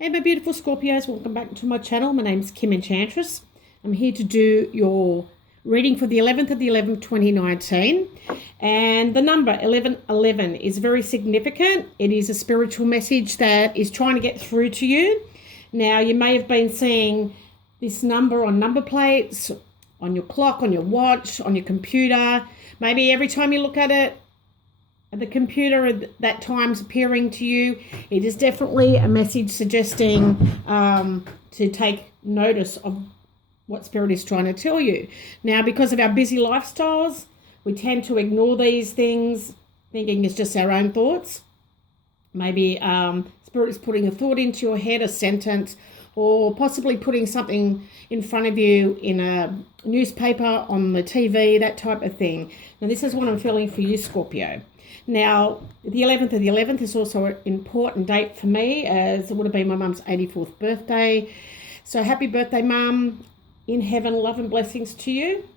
Hey my beautiful Scorpios, welcome back to my channel. My name's Kim Enchantress. I'm here to do your reading for the 11th of the 11th, 2019. And the number 1111 is very significant. It is a spiritual message that is trying to get through to you. Now, you may have been seeing this number on number plates, on your clock, on your watch, on your computer. Maybe every time you look at it, the computer that time's appearing to you. It is definitely a message suggesting to take notice of what Spirit is trying to tell you. Now, because of our busy lifestyles, we tend to ignore these things, thinking it's just our own thoughts. Maybe Spirit is putting a thought into your head, a sentence, or possibly putting something in front of you in a newspaper, on the TV, that type of thing. Now, this is what I'm feeling for you, Scorpio. Now, the 11th of the 11th is also an important date for me, as it would have been my mum's 84th birthday. So happy birthday, Mum. In heaven, love and blessings to you.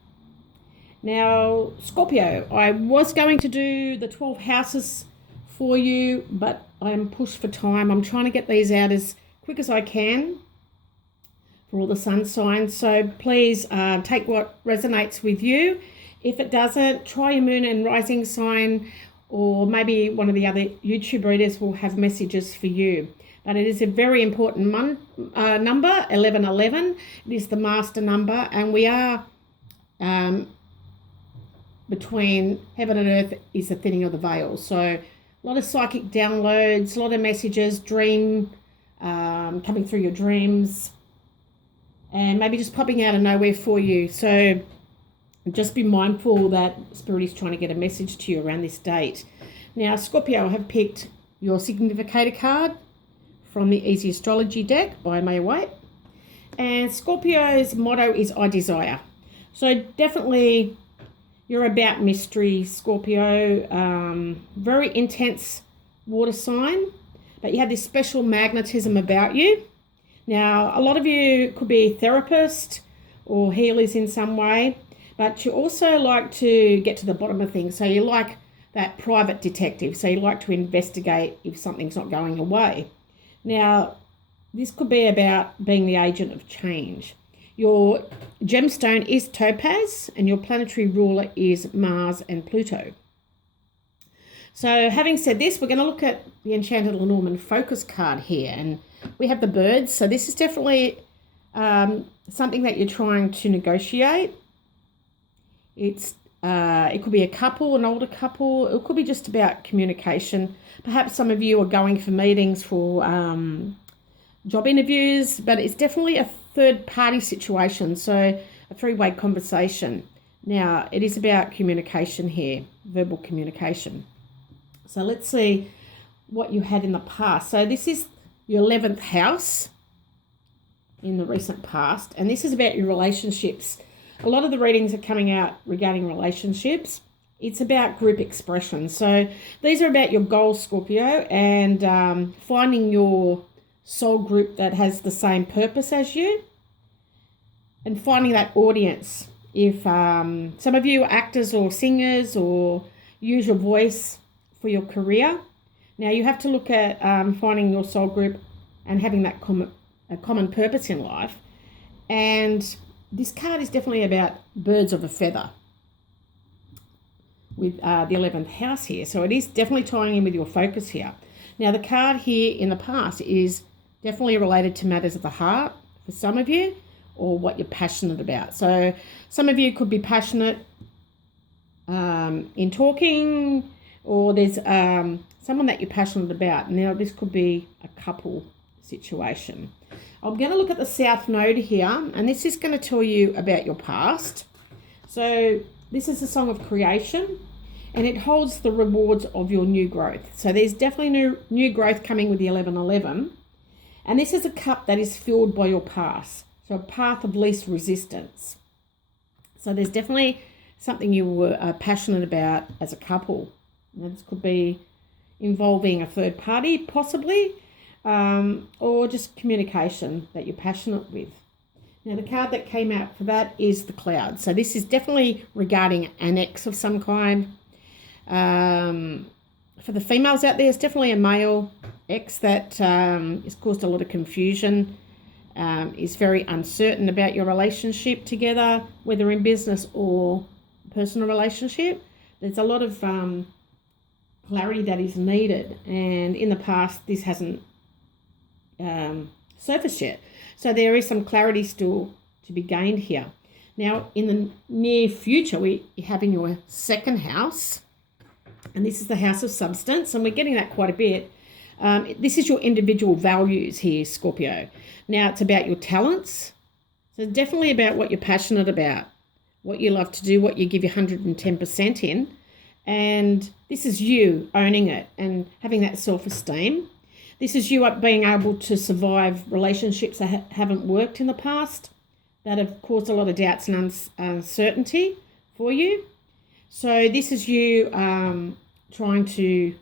Now, Scorpio, I was going to do the 12 houses for you, but I am pushed for time. I'm trying to get these out as quick as I can for all the sun signs. So please take what resonates with you. If it doesn't, try your moon and rising sign, or maybe one of the other YouTube readers will have messages for you. But it is a very important number, 1111. It is the master number, and we are between heaven and earth is the thinning of the veil. So a lot of psychic downloads, a lot of messages, coming through your dreams, and maybe just popping out of nowhere for you. So just be mindful that Spirit is trying to get a message to you around this date. Now, Scorpio, I have picked your significator card from the Easy Astrology deck by Maya White. And Scorpio's motto is I desire. So definitely you're about mystery, Scorpio. Very intense water sign, but you have this special magnetism about you. Now, a lot of you could be a therapist or healers in some way, but you also like to get to the bottom of things. So you like that private detective. So you like to investigate if something's not going your way. Now, this could be about being the agent of change. Your gemstone is topaz, and your planetary ruler is Mars and Pluto. So having said this, we're going to look at the Enchanted Lenormand focus card here. And we have the birds. So this is definitely something that you're trying to negotiate. It could be a couple, an older couple. It could be just about communication. Perhaps some of you are going for meetings for job interviews, but it's definitely a third-party situation, so a three-way conversation. Now, it is about communication here, verbal communication. So let's see what you had in the past. So this is your 11th house in the recent past, and this is about your relationships. A lot of the readings are coming out regarding relationships. It's about group expression. So these are about your goals, Scorpio, and finding your soul group that has the same purpose as you, and finding that audience. If some of you are actors or singers or use your voice for your career, now you have to look at finding your soul group and having that common purpose in life. And this card is definitely about birds of a feather with the 11th house here. So it is definitely tying in with your focus here. Now, the card here in the past is definitely related to matters of the heart for some of you, or what you're passionate about. So some of you could be passionate in talking, or there's someone that you're passionate about. Now, this could be a couple situation. I'm going to look at the South Node here, and this is going to tell you about your past. So this is a song of creation, and it holds the rewards of your new growth. So there's definitely new growth coming with the 1111. And this is a cup that is filled by your past. So a path of least resistance. So there's definitely something you were passionate about as a couple. Now, this could be involving a third party, possibly, or just communication that you're passionate with. Now, the card that came out for that is the Cloud. So this is definitely regarding an ex of some kind, for the females out there, it's definitely a male ex that has caused a lot of confusion, is very uncertain about your relationship together, whether in business or personal relationship. There's a lot of clarity that is needed, and in the past this hasn't surfaced yet. So there is some clarity still to be gained here. Now, in the near future, we have in your second house, and this is the house of substance, and we're getting that quite a bit. This is your individual values here, Scorpio. Now, it's about your talents. So definitely about what you're passionate about, what you love to do, what you give your 110% in. And this is you owning it and having that self-esteem. This is you being able to survive relationships that haven't worked in the past, that have caused a lot of doubts and uncertainty for you. So this is you trying to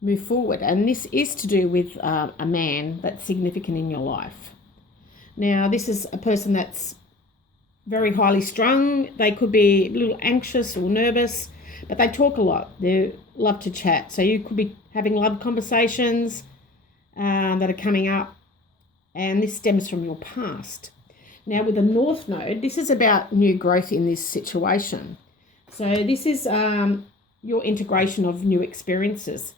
move forward. And this is to do with a man that's significant in your life. Now, this is a person that's very highly strung. They could be a little anxious or nervous, but they talk a lot. They love to chat. So you could be having love conversations that are coming up, and this stems from your past. Now, with the North Node, this is about new growth in this situation. So this is your integration of new experiences,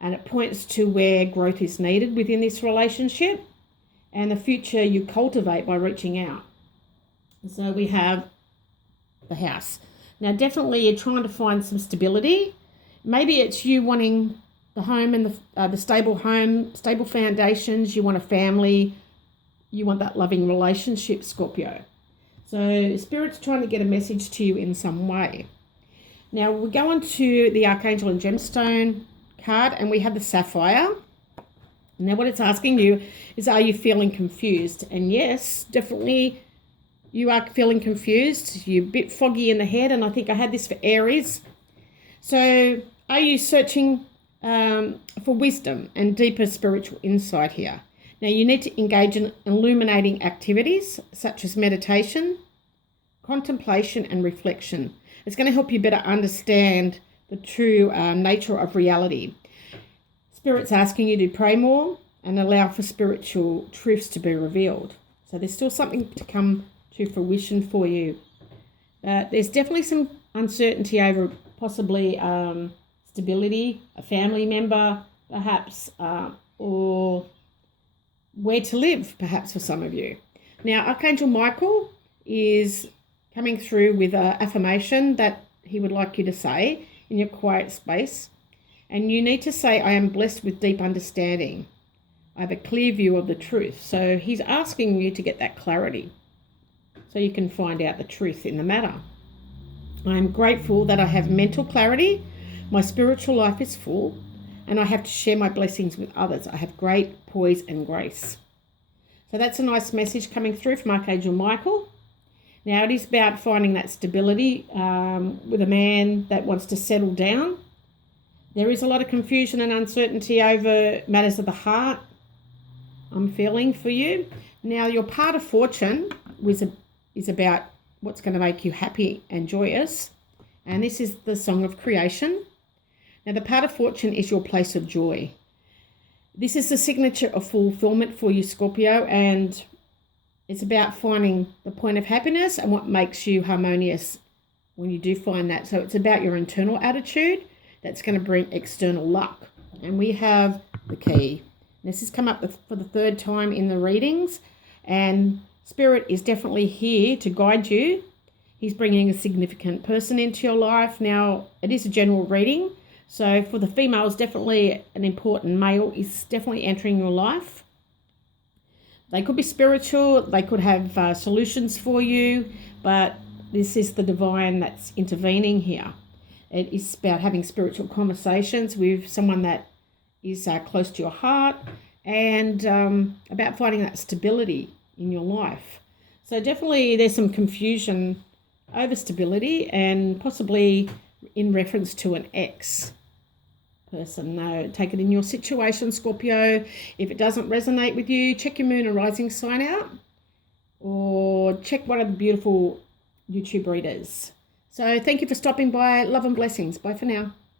and it points to where growth is needed within this relationship and the future you cultivate by reaching out. So we have the house. Now, definitely you're trying to find some stability. Maybe it's you wanting the home and the stable home, stable foundations. You want a family. You want that loving relationship, Scorpio. So Spirit's trying to get a message to you in some way. Now, we go on to the Archangel and Gemstone card, and we have the Sapphire. Now, what it's asking you is, are you feeling confused? And yes, definitely you are feeling confused. You're a bit foggy in the head, and I think I had this for Aries. So are you searching for wisdom and deeper spiritual insight here? Now, you need to engage in illuminating activities such as meditation, contemplation, and reflection. It's going to help you better understand the true nature of reality. Spirit's asking you to pray more and allow for spiritual truths to be revealed. So there's still something to come to fruition for you. There's definitely some uncertainty over possibly stability, a family member perhaps, or where to live perhaps for some of you. Now, Archangel Michael is coming through with an affirmation that he would like you to say in your quiet space. And you need to say, I am blessed with deep understanding. I have a clear view of the truth. So he's asking you to get that clarity so you can find out the truth in the matter. I am grateful that I have mental clarity. My spiritual life is full, and I have to share my blessings with others. I have great poise and grace. So that's a nice message coming through from Archangel Michael. Now, it is about finding that stability with a man that wants to settle down. There is a lot of confusion and uncertainty over matters of the heart, I'm feeling, for you. Now, your part of fortune is about what's going to make you happy and joyous. And this is the Song of Creation. Now, the part of fortune is your place of joy. This is the signature of fulfillment for you, Scorpio, and it's about finding the point of happiness and what makes you harmonious when you do find that. So it's about your internal attitude that's going to bring external luck. And we have the key. This has come up for the third time in the readings, and Spirit is definitely here to guide you. He's bringing a significant person into your life. Now, it is a general reading, so for the females, definitely an important male is definitely entering your life. They could be spiritual, they could have solutions for you, but this is the divine that's intervening here. It is about having spiritual conversations with someone that is close to your heart, and about finding that stability in your life. So definitely there's some confusion over stability, and possibly in reference to an ex person. No, take it in your situation, Scorpio. If it doesn't resonate with you, check your moon and rising sign out, or check one of the beautiful YouTube readers. So thank you for stopping by. Love and blessings. Bye for now.